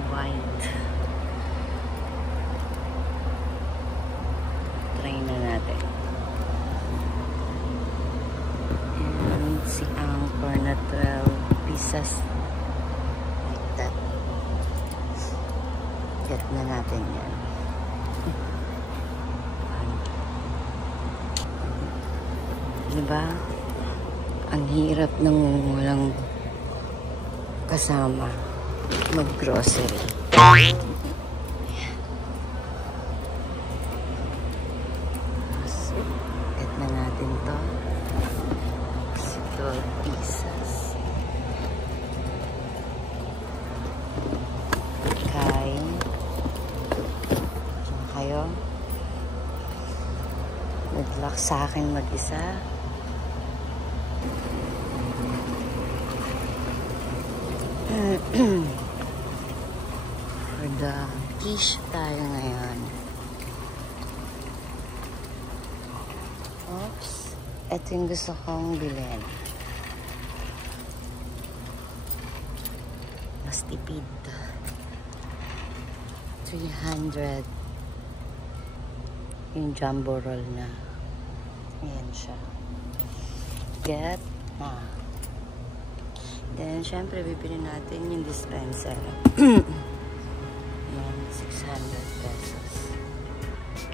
kulay white. Try na natin. And si Anchor na 12 pieces. Like that. Get na natin yan. Diba? Ang hirap ng walang kasama mag-grocery. Get na natin to. 12 pieces. Kain. Diyan kayo. Good luck sa akin mag-isa. For the quiche tayo ngayon. Oops. Ito yung gusto kong bilhin. Mas tipid. 300. Yung jumbo roll na. Ayan siya. Get na. Then, syempre, bibili natin yung dispenser. Yan, 600 pesos.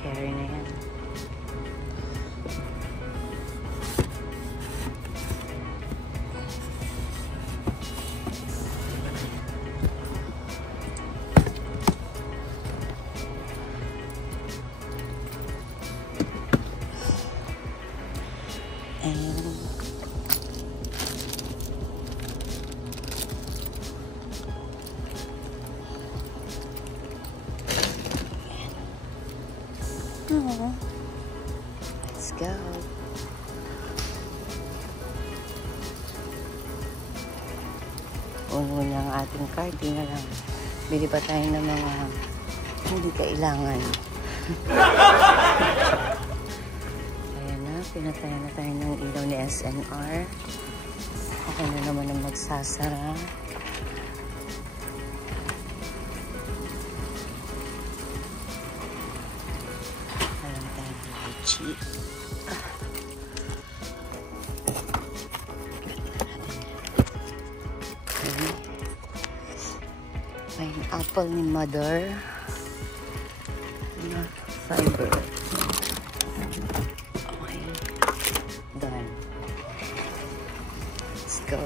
Carry na yan. Let's go. Puno na ang ating card. Di na lang. Bili pa tayo ng mga hindi kailangan. Ayan na. Pinatayan na tayo ng ilaw ni SNR. Ako na naman ang magsasara. Cheap. Okay. Pineapple ni Mother. Fiber. Okay. Done. Let's go.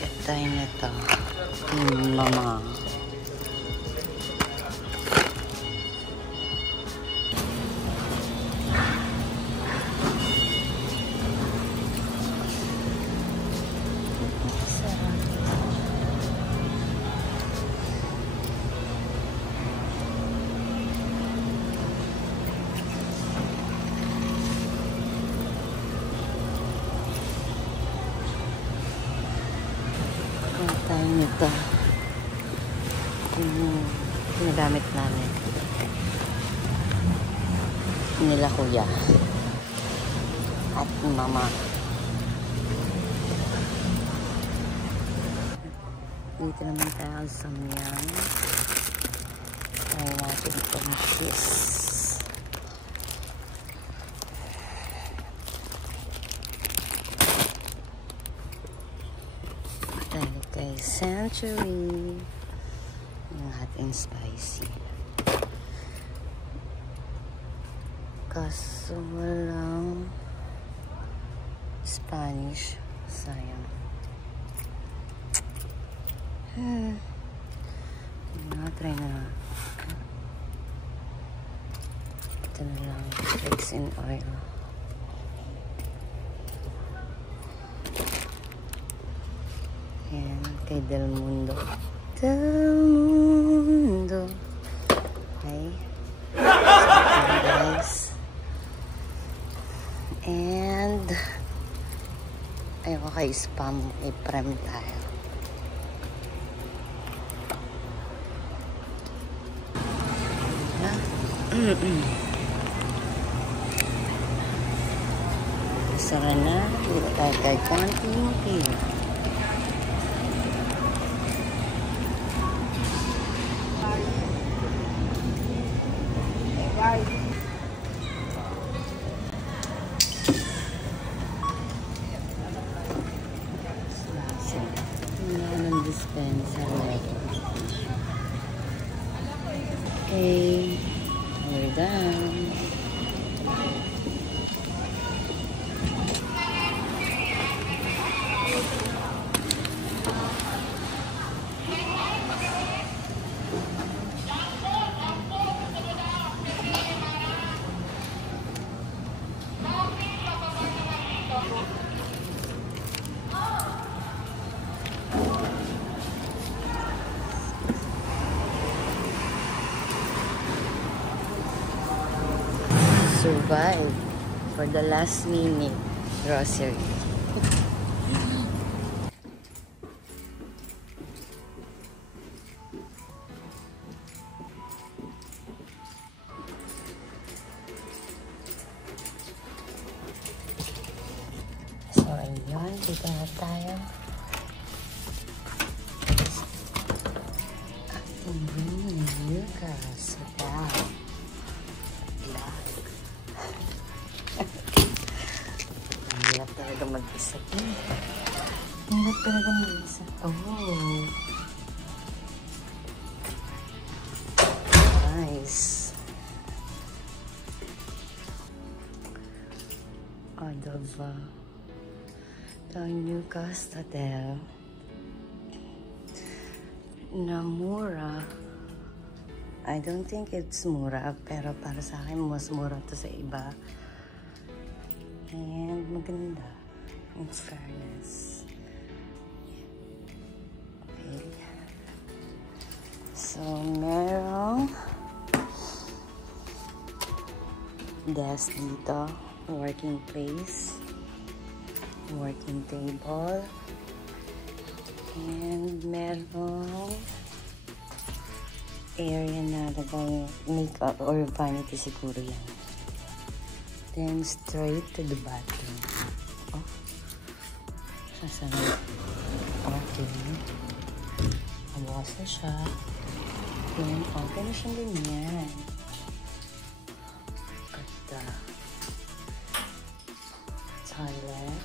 Get tayo na ito. Mama. Tayo nito yung ginagamit namin nila kuya at mama. Dito naman tayo sa Samyang. Tayo natin itong cheese. Kay Century yung hot and spicy, kaso walang Spanish, sayang. Try na ito na lang, flakes in oil. Ayan, kay Del Mundo. Del Mundo. Okay. So, guys. And ayoko kay spam, i-prem tayo. Sara na. Dito tayo kay konting pila. survive for the last minute grocery. So, ayun. Dito na tayo. Lucas. Wow. Ang hirap talaga mag-isa. Ang hirap talaga mag-isa. Oh. Nice. Adova. The Lucas Hotel. Namura. I don't think it's mura, pero para sa akin mas mura to sa iba. And maganda. In fairness. Okay. So, merong desk dito. Working place. Working table. And merong area na lagay makeup or vanity siguro yan. Then straight to the bathroom. Oh. Sasama. Okay. Mabukas na siya. Then okay na siyang ganyan. Ganda. Toilet.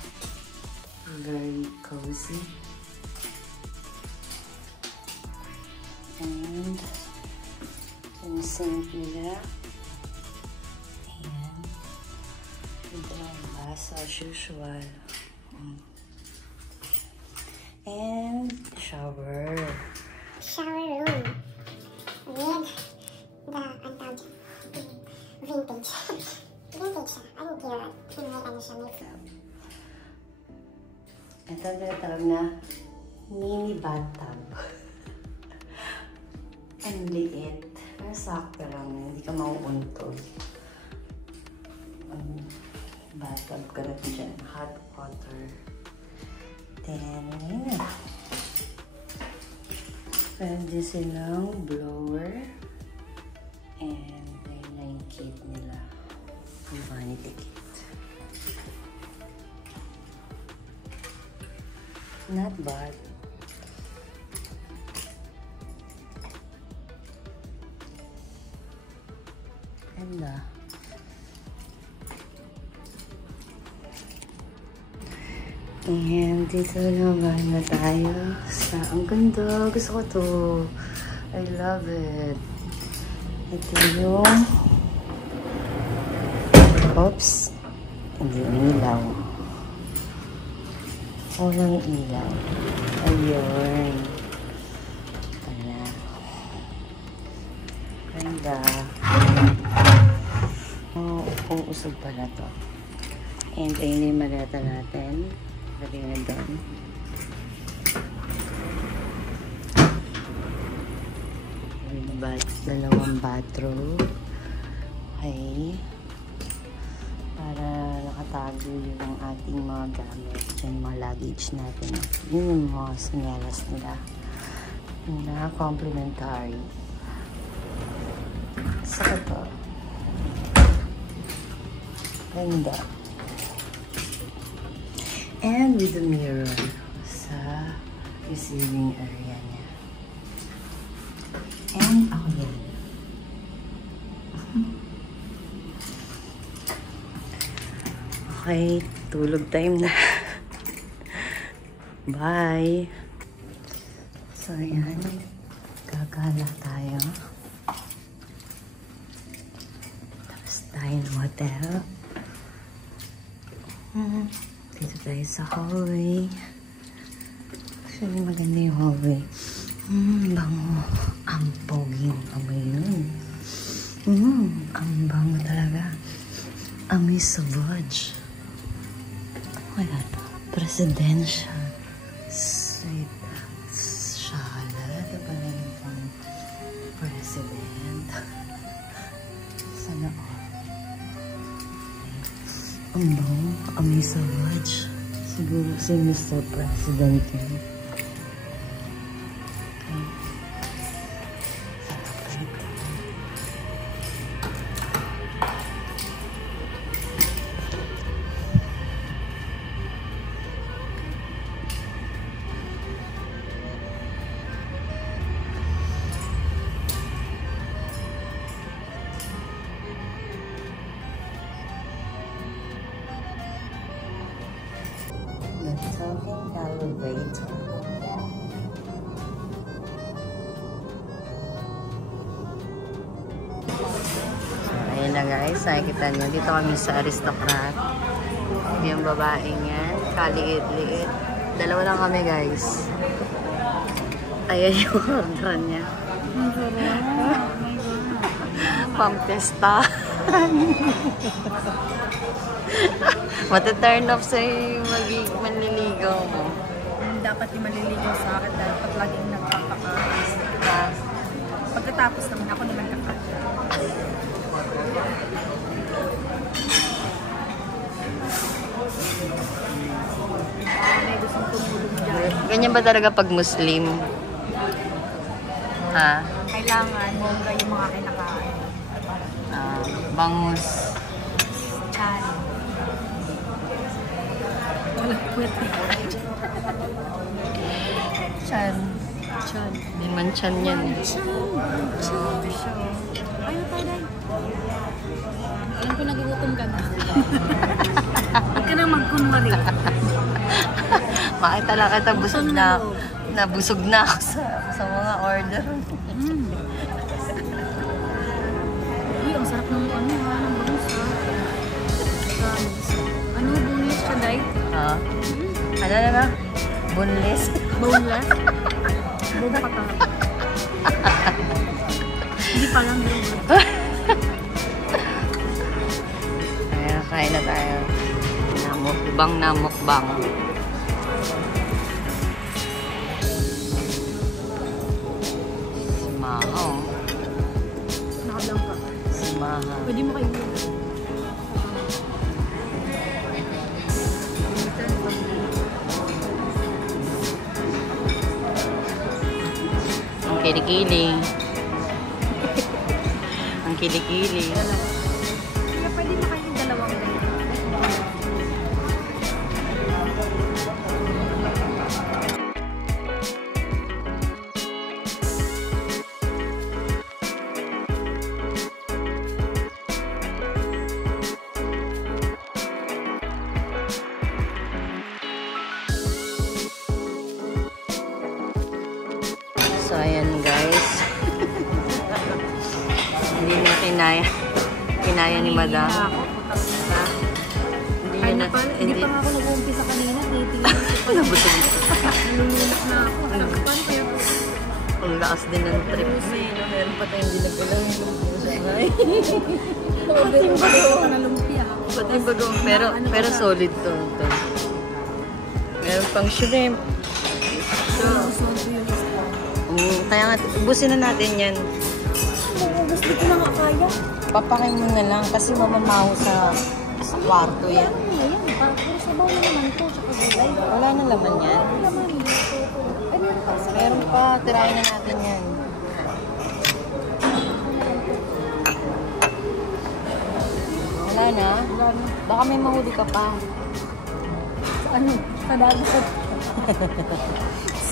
Very cozy. And yung sink nila. Ayan. Ito ang basa as usual. And shower. Shower room. With the, vintage. Vintage siya. Anong kira? Ano siya, may flow. Ito tinatawag na mini bathtub. Ang liit. Pero sakto lang. Hindi ka mauuntog. Bathtub ka na dyan. Hot water. Then, yun na. Pwede silang blower. And then na yung kit nila. Yung vanity kit. Not bad. Ganda. And dito naman na tayo sa ang ganda. Gusto ko to. I love it. Ito yung oops. Hindi ilaw. Walang ilaw. Ayun. Ganda. Ganda. Oh, uusog pala to. And ayun yung malata natin. Lagay na doon. Dalawang bathroom. Okay. Para nakatago yung ating mga gamit. Diyan yung mga luggage natin. Yun yung mga sinyalas nila. Na complimentary. Saka to. Ganda. And with the mirror sa receiving area niya. And ako yan. Okay, tulog time na. Bye! So, ayan. Gagala tayo. Tapos tayo ng hotel. Dito tayo sa hallway. Actually, maganda yung hallway. Bango. Ang pogi yung amoy yun. Ang bango talaga. Amoy savage. Wala to. Presidential. Sweet. Shala. Ito pala yung pang president. Sana all. Amisa Watch. Siguro si Mr. President yun. Talking elevator. So, ayun na guys. Nakikita nyo. Dito kami sa Aristocrat. Yung babaeng yan. Kaliit-liit. Dalawa lang kami guys. Ayan yung order niya. Pampesta. Mata-turn off sa'yo yung manliligaw mo. Dapat yung maliligaw sa akin dahil pag laging nagpapakaayos. Pagkatapos naman ako naman kakaya. May gustong tumulong dyan. Ganyan ba talaga pag Muslim? Ha? Kailangan mongga yung mga kinakain. Bangus. Chan. Walang puwete. Chan. Chan. Hindi man chan yan eh. Chan. Ayaw tayo dahil. Alam ko nagugutom ka na. Huwag ka nang magkunwari. Makita lang kita busog na. Nabusog na ako sa mga order. Uy, ang sarap ng ano ha, ng bangus ha. Ano, boneless ka dahil? Ha? Ano na ba? Boneless? Boneless? Bone pa ka. Hindi pa lang yun. Ayan, kain na tayo. Namukbang na mukbang. Simaha. Nakablang ka. Simaha. Pwede mo kayo. Ang kilikili. Ang kilikili. Kaya pwede mo kayo dalawang ganyan. So, ayan guys. Hindi na kinaya ni Madam. Hindi na, Hindi pa nga ako nag-uumpisa kanina. Titingin ko. Nabusog. Nalulunok na ako. Paano kaya po? Ang lakas din ng trip mo eh. No? Meron pa tayong ginagalang yung busanay. Pati yung bago ka na lumpia. Pati yung bagong. Pero solid to. Meron pang shrimp. So, kaya nga, ubusin na natin yan. Ubus dito na nga kaya. Papakain mo na lang kasi mamamaho sa kwarto yan. Ano na yan? Parang sabaw na naman ito. Tsaka gulay. Wala na laman yan. Ano naman? Ay, meron pa. Meron pa, tirahin na natin yan. Wala na? Baka may mahuli ka pa. Ano? Sa dagat.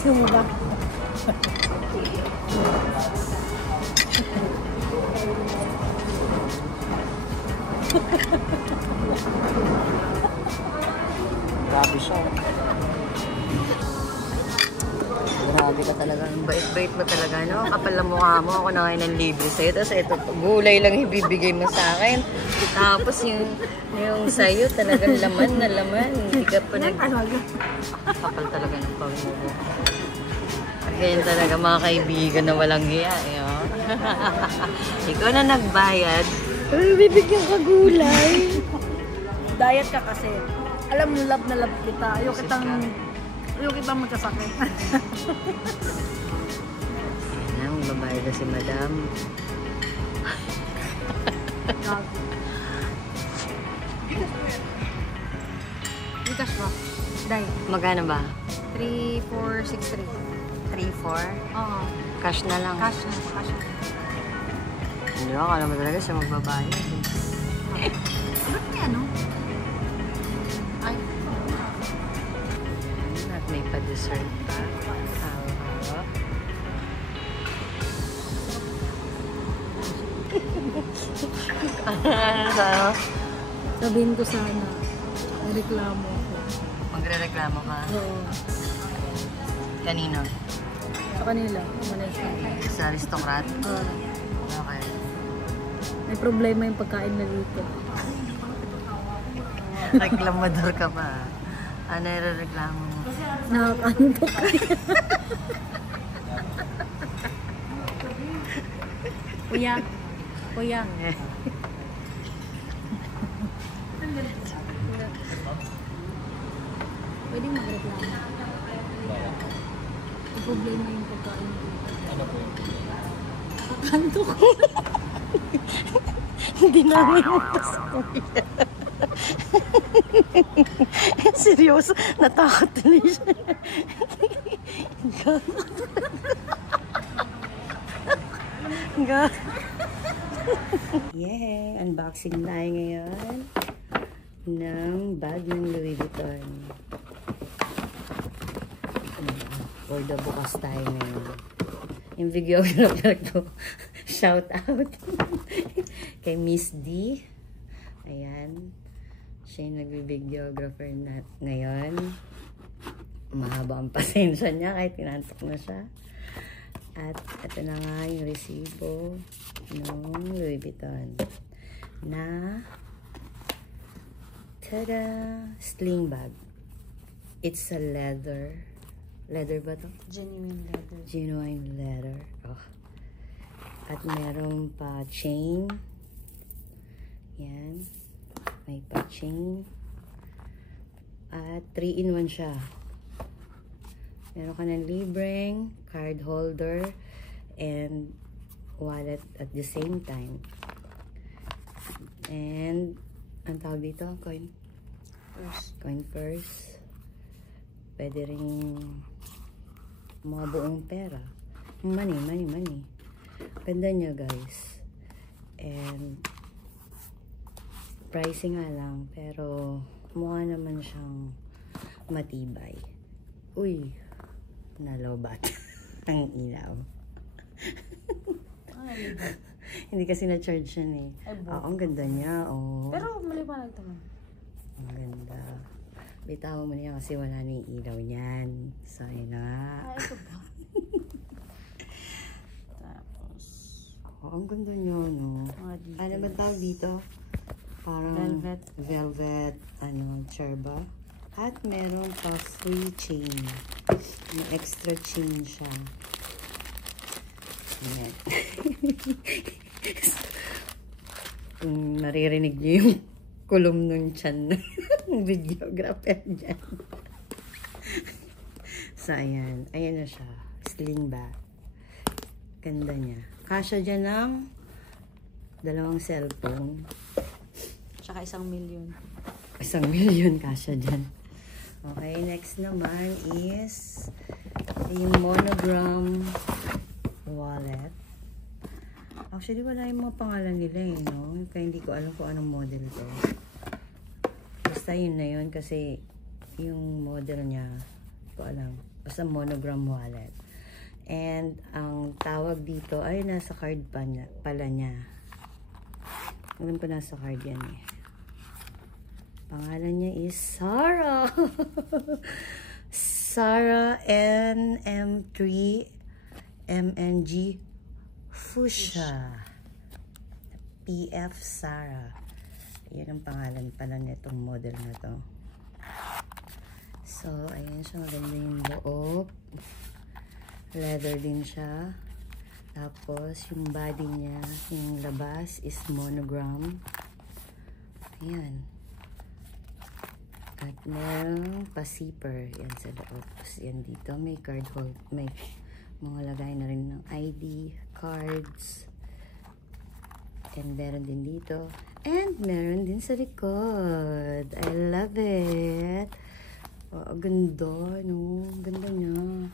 Sumuda. Grabe siya. Grabe ka talaga. Ang bait-bait mo talaga, no? Kapal na mukha mo. Ako na ngayon ng libre sa'yo. Tapos ito, gulay lang ibibigay mo sa akin. Tapos yung sa'yo, talagang laman na laman. Hindi ka pa kapal talaga ng pamumuha. Ganyan talaga mga kaibigan na walang hiya. Eh, oh. Ikaw na nagbayad. Ay, bibigyan ka gulay. Diet ka kasi. Alam mo, love na love kita. Ayaw kitang magkasakit. Ayan, magbabayad na si Madam. Gcash ba? Dai. Magkano ba? 3,463. 3-4? Oo. Cash na lang. Cash na. Cash na. Hindi ko, akala mo talaga siya magbabayad. Ba't may ano? Ay. At may pa-dessert pa. Halo-halo. Ano? Sabihin ko sana, reklamo ako. Magre-reklamo ka? Oo. Kanino? Sa kanila, manis na. Sa aristocrat? Oo. Okay. May problema yung pagkain na dito. Reklamador ka pa. Ano yung reklamo mo? Nakakantok kaya. Kuya. Kuya. Pwede magreklamo. May problema yung pagkain dito. Ano po yun? Nakakantok. Hindi namin utos ko seryoso, natakot tuloy siya. Yeah, unboxing tayo ngayon ng bag ng Louis Vuitton. For the bukas tayo ngayon. Yung videographer ko, shout out kay Miss D. Ayan. Siya yung nag-videographer na ngayon. Mahaba ang pasensya niya kahit tinantok na siya. At ito na nga yung resibo ng Louis Vuitton na tada! Sling bag. It's a leather. Leather ba to? Genuine leather. Genuine leather. Oh. At meron pa chain. Yan. May pa chain. At 3-in-1 siya. Meron ka ng libreng, card holder, and wallet at the same time. And, ang tawag dito? Coin? Purse. Coin purse. Pwede rin mga buong pera. Money. Ganda niya, guys. And, pricing nga lang, pero mukha naman siyang matibay. Uy, nalobat ang ilaw. Hindi kasi na-charge yan eh. Ang ganda niya, oh. Pero maliwanag naman. Ang ganda. Bitawan mo niya kasi wala na yung ilaw niyan. So, yun na nga. Ito ba? Tapos, Ang ganda niya, no? mga details. Ano ba tawag dito? Parang velvet, chair ba? At meron pa free chain. May extra chain siya. Ayan. Kung naririnig niyo yung kulom ng tiyan ng videographer dyan. So, ayan. Ayan na siya. Sling bag. Ganda niya. Kasya dyan ng 2 cellphone. Tsaka 1 million. 1 million kasya dyan. Okay, next naman is yung monogram wallet. Actually, wala yung mga pangalan nila eh, no? Kaya hindi ko alam kung anong model to. Basta yun na yun kasi yung model niya, hindi ko alam. Basta monogram wallet. And ang tawag dito ay nasa card pala niya. Alam ko nasa card yan eh. Pangalan niya is Sarah. Sarah NM3 MNG Fuchsia. PF Sarah. Yan ang pangalan pala nitong model na to. So, ayan siya. Maganda yung loob. Leather din siya. Tapos, yung body niya, yung labas is monogram. Ayan. At merong pa-zipper. Yan sa loob. Tapos, yan dito. May card hold. May mga lagay na rin ng ID, cards. And meron din dito. And meron din sa likod. I love it. Ganda, no? Ganda niya.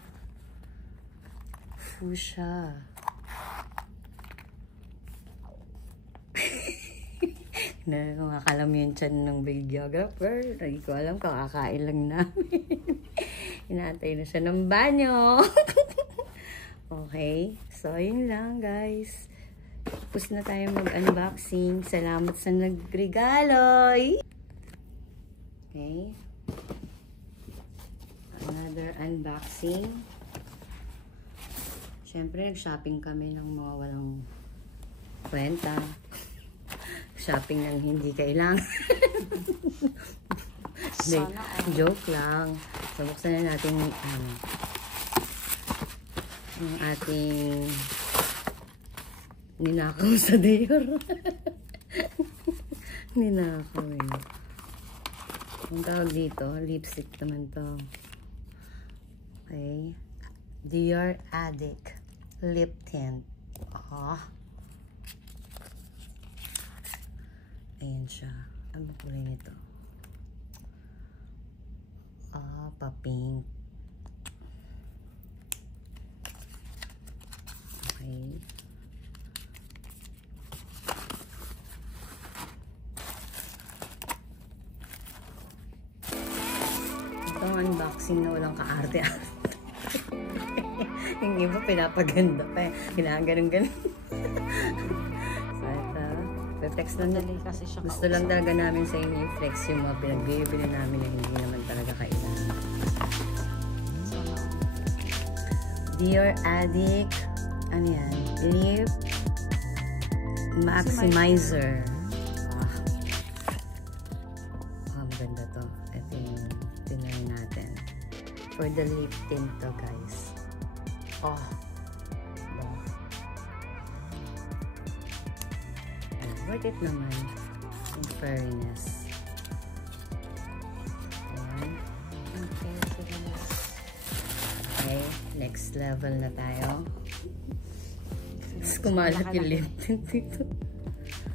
Fuchsia. Kung akala mo yung tiyan ng videographer, hindi ko alam, kakakain lang namin. Inaantay na siya ng banyo. Okay, so yun lang guys. Tapos na tayo mag-unboxing. Salamat sa nagregalo. Okay. Another unboxing. Siyempre, nag-shopping kami ng mga walang kwenta. Shopping ng hindi kailangan. Joke lang. So, buksan na natin yung ating ninakaw sa Dior. Ninakaw eh. Ang tawag dito, lipstick naman to. Okay. Dior Addict Lip Tint. Ayan siya. Ano kulay nito? Pa-pink. Okay. Ito ang unboxing na walang kaarte-arte. Yung iba pinapaganda pa eh. Ginaganon-ganon. So ito. Flex lang dali kasi siya. Gusto lang talaga namin sa inyo i-flex yung mga pinagbibili namin na hindi naman talaga kailangan. Dior Addict. Ano yan? Lip Maximizer. Maganda to. Ito yung tinry natin. For the lip tint to guys. Worth it naman. In fairness. Ayan. Okay. Next level na tayo. Kumalat yung lip tint dito.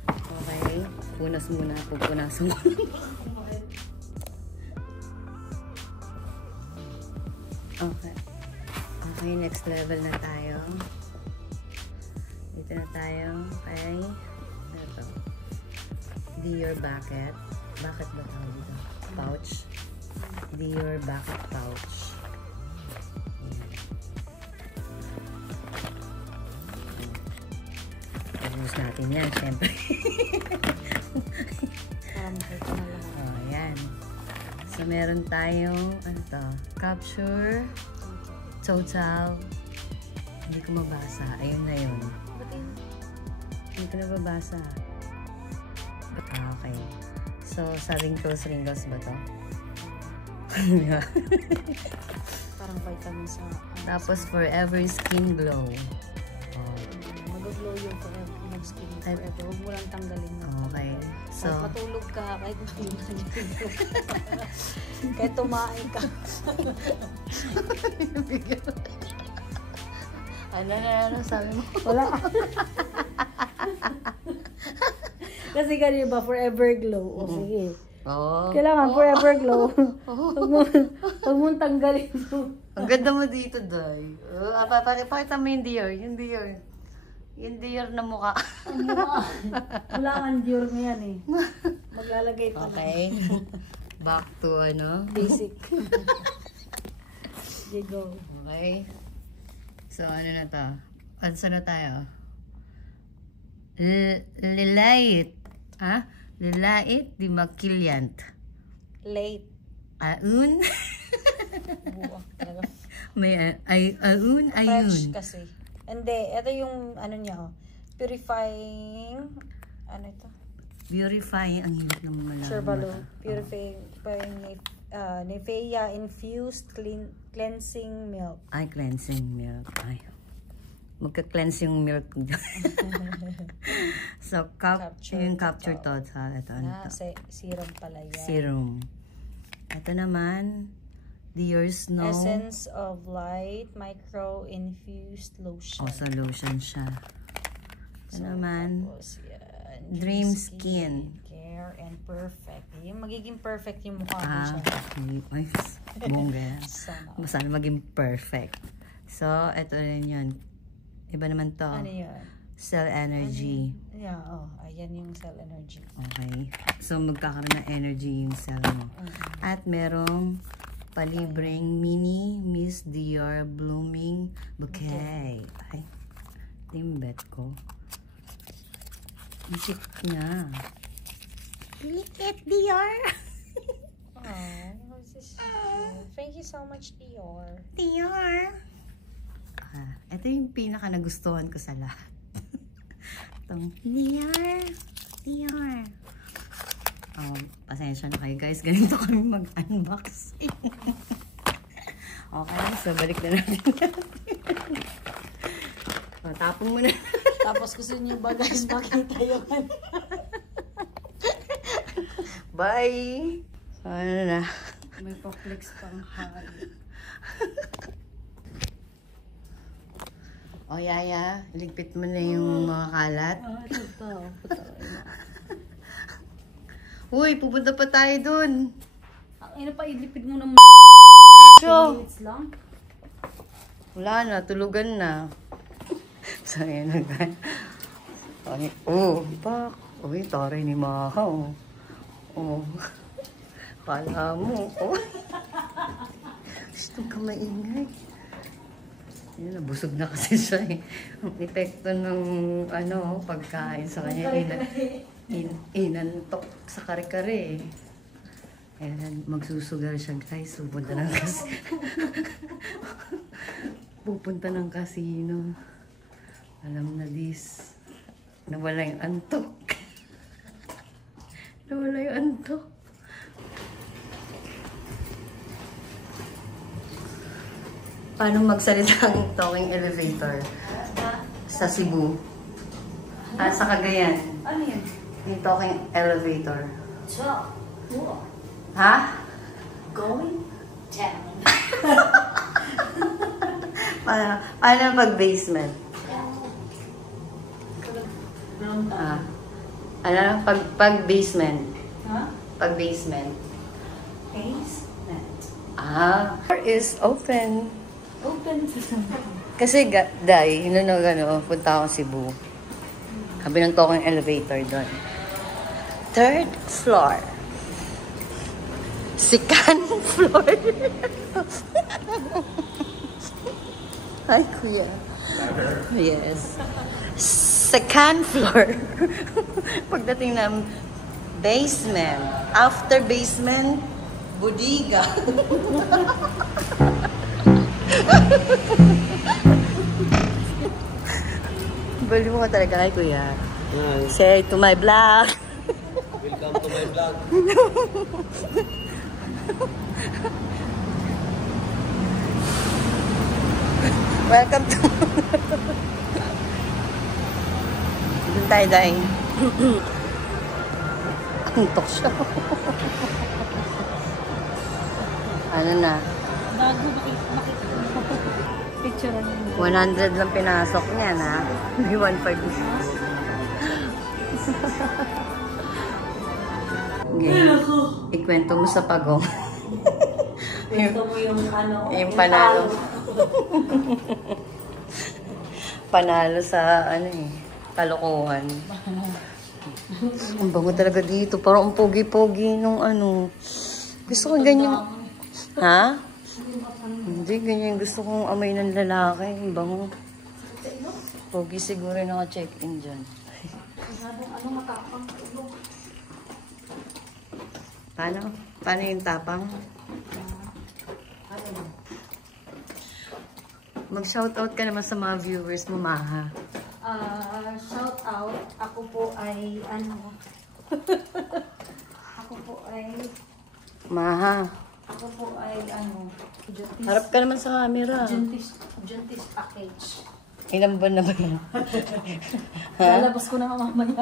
Okay. Punas muna. Pupunasan mo. Okay. Okay. Next level na tayo. Dito na tayo. Okay. Ito. Dior Bucket. Bucket ba tawag dito? Pouch. Dior Bucket Pouch. Use natin yan, syempre. Ayan. So, meron tayong, ano to? Capture. Total. Hindi ko mabasa. Ayun na yun. Hindi ko nababasa. Okay. So, sa wrinkles ba to? Parang vitamin sa... Tapos, Forever Skin Glow. Mag-glow yung forever. Mag-skin forever. Huwag mo lang tanggalin na. Okay. So, kahit matulog ka, kahit matulog kahit tumain ka. ano sabi mo? Wala. Kasi ganyan ba, forever glow. O sige. Kailangan forever glow. Huwag mong tanggalin mo. Ang ganda mo dito, Day. Pakita mo yung Dior. Yung Dior na mukha. Ang mukha. Wala kang Dior mo yan eh. Maglalagay pa. Okay. Back to basic. Sige, go. Okay. So, ano na to? Saan na tayo? Lilait. Lilait di makilyant. Late. Aun. Buwak talaga. May aun, ayun. Fresh kasi. Hindi, ito yung ano niya, purifying, ano ito? Purifying, ang hirap naman malaman. Sherbalo, purifying Nivea infused cleansing milk. Ay, cleansing milk. Ay, magka-cleanse yung milk. So, yung Capture Total. Ito, ano to? Serum pala yan. Serum. Ito naman, Dior Snow. Essence of Light Micro Infused Lotion. So lotion siya. Ito naman, tapos, yan, Dream Skin. Care. pure and perfect. Yung magiging perfect yung mukha ko siya. Ay, bongga. Sana. Sana maging perfect. So, ito rin yun. Iba naman to. Ano yun? Cell energy. Yeah, ayan yung cell energy. Okay. So, magkakaroon ng energy yung cell mo. At merong palibreng mini Miss Dior blooming bouquet. Ay, ito yung bet ko. Isip niya. Liit, Dior! This is so cute. Thank you so much, Dior. Dior! Ito yung pinaka nagustuhan ko sa lahat. Itong Dior! Dior! Pasensya na kayo guys. Ganito kami mag-unboxing. Okay, so balik na natin. Tapon mo na. Tapos gusto niyo ba guys makita yung Bye! So, ano na? may pa-flex pang hari. O, Yaya, ligpit mo na yung mga kalat. Totoo. Uy, pupunta pa tayo dun. Ano pa, ilipid mo ng So, minutes lang? wala na, tulugan na. So, ayan na guys. Oh, pak. Uy, taray ni Maha, oh. Oh. Kala mo, oh. Gusto ka maingay. Yun, nabusog na kasi siya eh. Ang epekto ng pagkain sa kanya, inantok sa kare-kare eh. Ayan, magsusugar siya guys. Pupunta ng pupunta ng casino. Alam na this. Nawala yung antok. Nawala yung antok. Paano magsalita ang talking elevator sa Cebu? Sa Cagayan. Ano yan? Yung talking elevator. So, Ha? going down. Paano pag-basement? Pag-basement. Ha? Pag-basement. Basement. Door is open. Open to something. Kasi, punta ako Cebu. Sabi ng talking elevator doon. 3rd floor. Second floor. Hi, Kuya. Yes. Second floor. Pagdating ng basement. After basement, bodega. Bali mo ka talaga kay Kuya. Say to my vlog. Welcome to my vlog. Welcome to... Doon tayo dahil. Antok siya. Ano na? Bago picture 100 lang pinasok niya na. May 1.5. Okay. Ikwento mo sa pagong. Ito mo yung Yung panalo. Panalo sa kalokohan. Ang bango talaga dito. Parang ang pogi-pogi nung Gusto ko ganyan. Ha? Hindi, ganyan. Gusto kong amay ng lalaki. Ang bango. Pogi siguro naka-check-in dyan. Paano yung tapang? Mag-shoutout ka naman sa mga viewers mo, Maha. Shout out. Ako po ay ako po ay Maha. Ako po ay Juntis. Harap ka naman sa camera. Juntis package. Ilang buwan na ba yun? Lalabas ko na mamaya.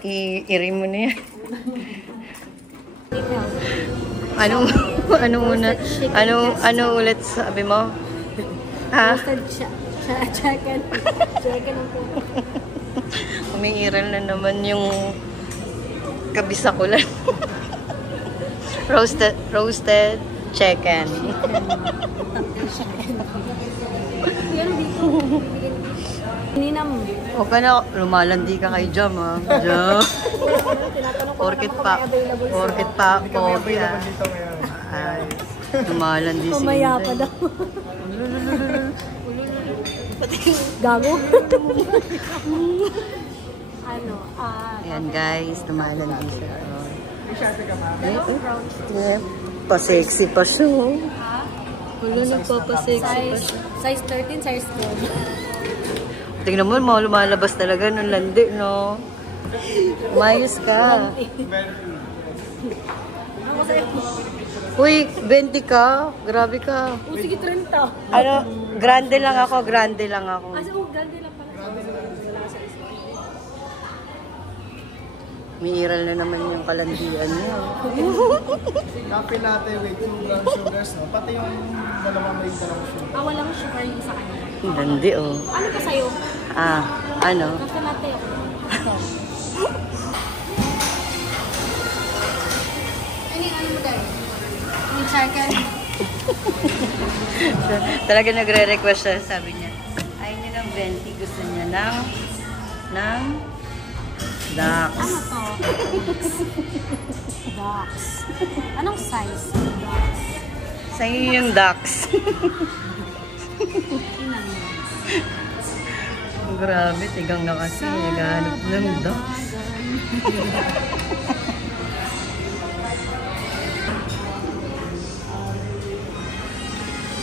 I-iri mo na yan. Ano ulit sabi mo? Ha? Chicken ang po. Umiiral na naman yung kabisakulan. roasted chicken. Ninam. Huwag ka na, lumalandi ka kay Jam, ha? Jam. Porkit pa, coffee, ha? Ay, lumalandi si Mamaya pa daw. Gago. Ayan guys, lumalandi siya. Pa-sexy pa siya. Wala, nagpapa-sexy pa siya. Size 13, size 12. Tingnan mo, mga lumalabas talaga ng landi, no? Umayos ka. Uy, 20 ka? Grabe ka. Sige, 30. Ano, grande lang ako. Grande lang pala. Umiiral na naman yung kalandian niya. Kape latte with 2 brown sugars, no? Pati yung dalawang may dalawang sugar. Walang sugar yung sa kanya. Landi, oh. Ano pa sa'yo? Ano? Kape latte. Ano mo dahil? Yung chicken? Talaga nagre-request siya, sabi niya. Ayaw niya ng 20, gusto niya ng ducks. Ano to? Ducks. Anong size? Sa'yo yung ducks. Grabe, tigang na kasi. Naghanap ng ducks.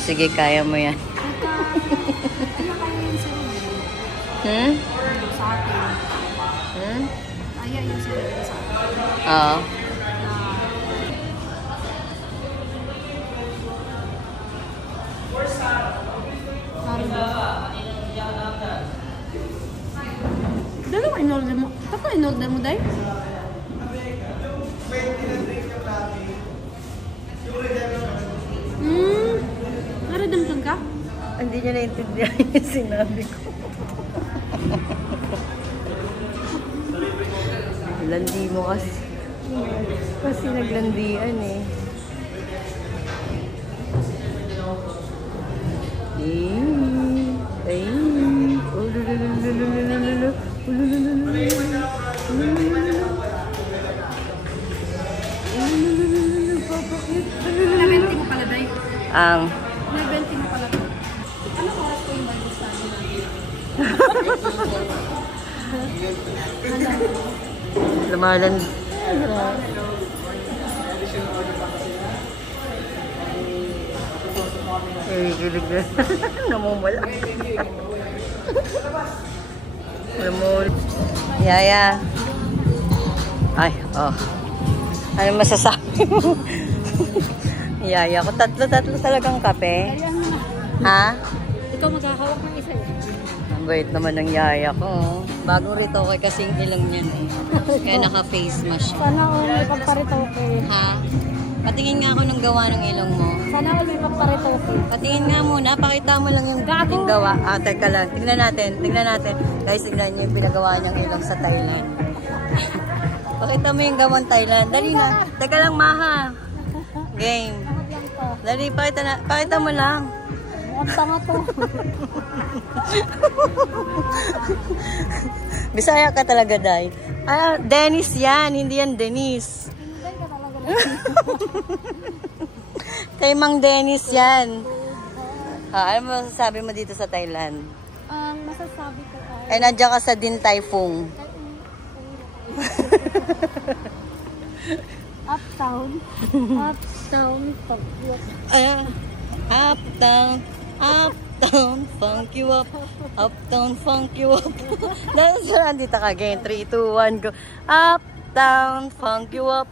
Sige, kaya mo yan. Hmm? Sa akin. Hmm? Ayaw yung sila sa akin. Oo. Dalawa in-order mo. Kako in-order mo, Day? Naradamdam ka? Hindi niya naintindihan yung sinabi ko. Landi mo kasi. Kasi naglandian eh. Ay. Nabenti mo pala, Day. Ang Nabenti mo pala. Anong oras ko yung bago sa akin? lumalan. Kilig na. Namumula. Namumula. Yaya. Ay, oh. Ano masasabi mo? Yaya ko. Tatlo talagang kape. Ha? Ikaw maghahawak ng isa eh. Ang bait naman ng yaya ko. Bagong ritoke kasing ilong niyan eh. Kaya naka-face mask siya. Sana all may pagparitoke. Ha? Patingin nga ako ng gawa ng ilong mo. Sana all may pagparitoke. Patingin nga muna, pakita mo lang yung gawa. Teka lang. Tingnan natin. Guys, tingnan niyo yung pinagawa niyang ilong sa Thailand. Pakita mo yung gawang Thailand. Dali na. Teka lang, Maha. Game. Dali, pakita mo lang. Ang tanga to. Bisaya ka talaga, Day. Dennis yan. Hindi yan Dennis. Kay Mang Dennis yan. Ano masasabi mo dito sa Thailand? Ang masasabi ko ay... Nandiyan ka sa Din Tai Fung. Uptown. Uptown. Uptown, funk you up. Uptown, funk you up. Nandito ka again. 3, 2, 1, go. Uptown, funk you up.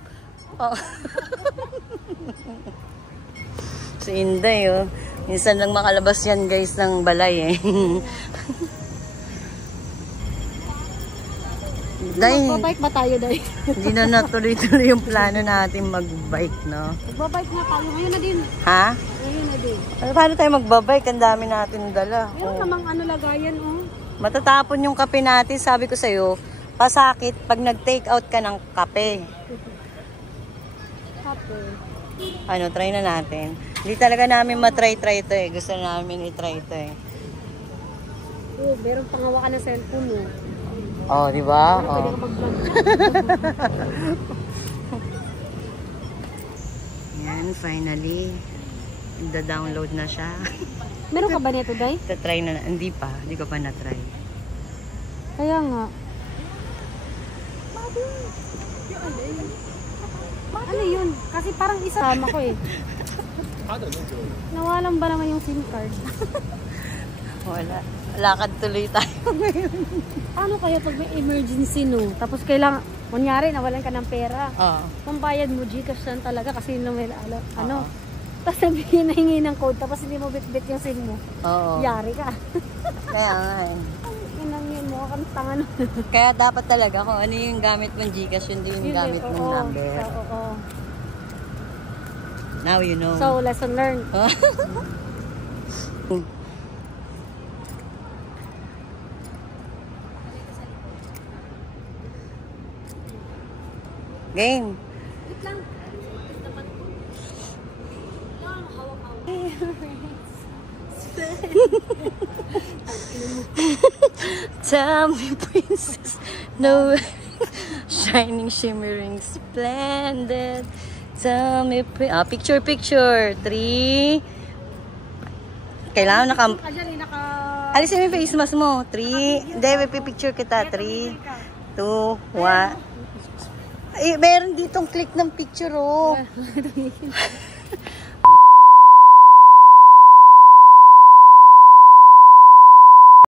Oh. Si Inday, oh. Minsan lang makalabas yan, guys, ng balay, eh. Day, Magbabike ba tayo, Day? hindi na natuloy-tuloy yung plano natin mag-bike, no? Magbabike na tayo. Ngayon na din. Ha? Ngayon na din. Paano tayo mag-bike? Ang dami natin dala. Meron namang ano lagayan, oh. Matatapon yung kape natin. Sabi ko sa'yo, pasakit pag nag-take out ka ng kape. Kape. Ano, try na natin. Hindi talaga namin matry-try ito eh. Gusto namin i-try ito eh. Oh, meron pangawakan ng cellphone mo. Oh, di ba? Pwede Oh. ka mag-vlog. Yan, finally. Nagda-download na siya. Meron ka ba nito, Day? Try na. Hindi pa. Hindi ko pa na-try. Kaya nga. Ano yun? Kasi parang isa tama ko eh. Nawalan ba naman yung SIM card? Wala. Lakad tuloy tayo ngayon. Paano kaya pag may emergency no? Tapos kailangan, kunyari nawalan ka ng pera. Oo. Pambayad mo, Gcash lang talaga kasi yun lang may ano. Tapos sabihin na hingi ng code tapos hindi mo bit-bit yung SIM mo. Oo. Yari ka. Kaya nga eh. Inang yun mo, kang tanga na. Kaya dapat talaga kung ano yung gamit mong Gcash, yun din yung gamit mong number. Oo. Now you know. So, lesson learned. Game. Tell me, princess, no shining, shimmering, splendid. Tell me, picture. 3. Kailangan alisin mo yung face mask mo. 3. Hindi, pipicture kita. 3, 2, 1. Eh, meron ditong click ng picture, oh.